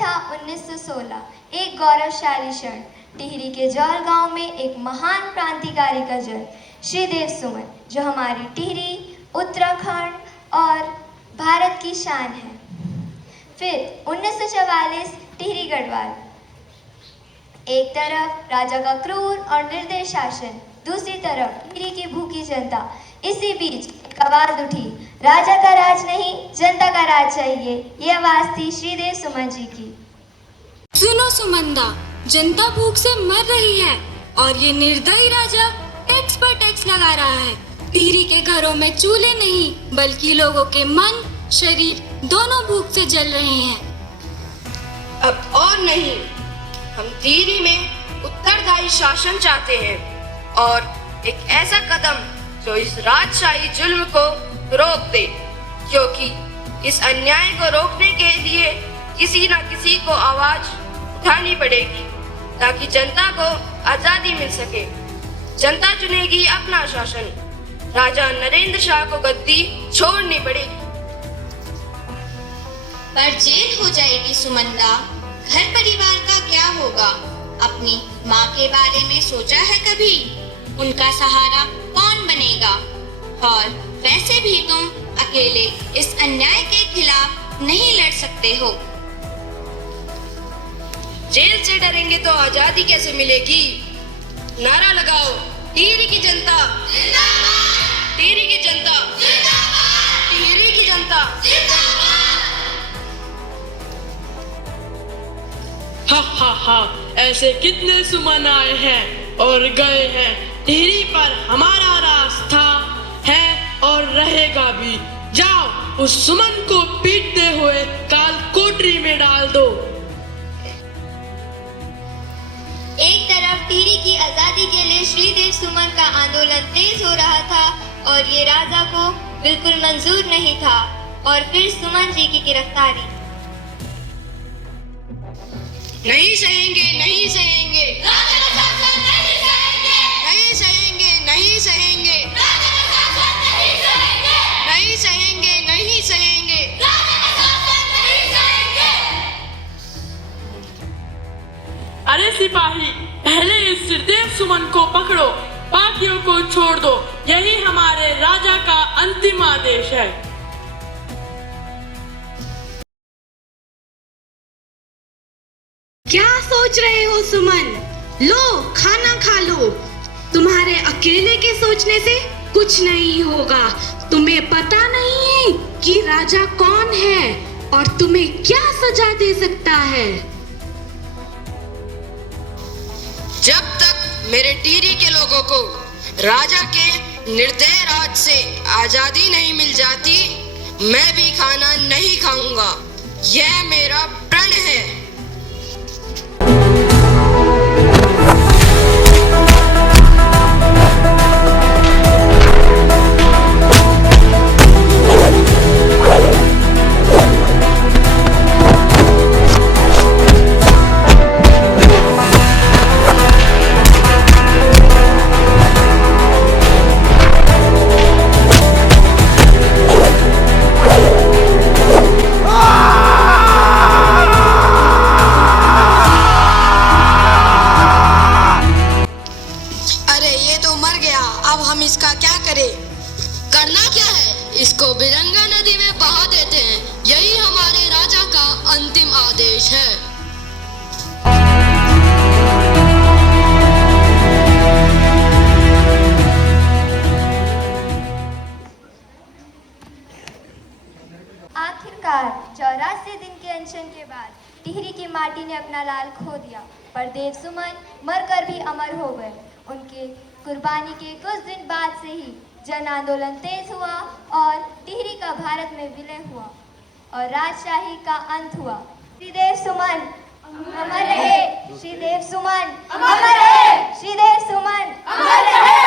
था 1916, एक गौरवशाली क्षण। टिहरी के जौल गांव में एक महान क्रांतिकारी का जन्म, श्रीदेव सुमन, जो हमारी टिहरी, उत्तराखंड और भारत की शान है। फिर 1944 टिहरी गढ़वाल। एक तरफ राजा का क्रूर और निर्दय शासन, दूसरी तरफ टिहरी की भूखी जनता। इसी बीच एक आवाज उठी, राजा का राज नहीं, जनता का राज चाहिए। ये आवाज थी श्रीदेव सुमन जी की। सुनो सुमंदा, जनता भूख से मर रही है और ये निर्दयी राजा टैक्स पर टैक्स लगा रहा है। टिहरी के घरों में चूल्हे नहीं, बल्कि लोगों के मन, शरीर दोनों भूख से जल रहे हैं। अब और नहीं, हम टिहरी में उत्तरदायी शासन चाहते हैं और एक ऐसा कदम जो इस राजशाही जुल्म को रोक दे, क्योंकि इस अन्याय को रोकने के लिए किसी न किसी को आवाज उठानी पड़ेगी ताकि जनता को आजादी मिल सके। जनता चुनेगी अपना शासन, राजा नरेंद्र शाह को गद्दी छोड़नी पड़ेगी। पर जेल हो जाएगी सुमंदा, घर परिवार का क्या होगा? अपनी माँ के बारे में सोचा है कभी? उनका सहारा कौन बनेगा? और वैसे भी तुम अकेले इस अन्याय के खिलाफ नहीं लड़ सकते हो। जेल से डरेंगे तो आजादी कैसे मिलेगी? नारा लगाओ, टिहरी की जनता जिंदाबाद, टिहरी की जनता जिंदाबाद, टिहरी की जनता जिंदाबाद। हा हा हा, ऐसे कितने सुमन आए हैं और गए हैं। टिहरी पर हमारा रास्ता है और रहेगा भी। जाओ उस सुमन को पीटते हुए काल कोठरी में डाल दो। एक तरफ टिहरी की आजादी के लिए श्रीदेव सुमन का आंदोलन तेज हो रहा था और ये राजा को बिल्कुल मंजूर नहीं था। और फिर सुमन जी की गिरफ्तारी। नहीं सहेंगे, नहीं सहेंगे, नहीं सहेंगे, नहीं सहेंगे, नहीं सहेंगे, नहीं सहेंगे। अरे सिपाही, पहले इस श्रीदेव सुमन को पकड़ो, बाकियों को छोड़ दो। यही हमारे राजा का अंतिम आदेश है। क्या सोच रहे हो सुमन? लो खाना खा लो। तुम्हारे अकेले के सोचने से कुछ नहीं होगा। तुम्हें पता नहीं है कि राजा कौन है और तुम्हें क्या सजा दे सकता है। जब तक मेरे टिहरी के लोगों को राजा के निर्दय राज से आजादी नहीं मिल जाती, मैं भी खाना नहीं खाऊंगा। यह मेरा प्रण है। इसका क्या करें? करना क्या है, इसको बिरंगा नदी में बहा देते हैं। यही हमारे राजा का अंतिम आदेश है। आखिरकार 84 दिन के अनशन के बाद टिहरी की माटी ने अपना लाल खो दिया, पर देव सुमन मरकर भी अमर हो गए। उनके कुर्बानी के कुछ दिन बाद से ही जन आंदोलन तेज हुआ और टिहरी का भारत में विलय हुआ और राजशाही का अंत हुआ। श्रीदेव सुमन अमर रहे, श्रीदेव सुमन अमर रहे, श्रीदेव सुमन अमर रहे।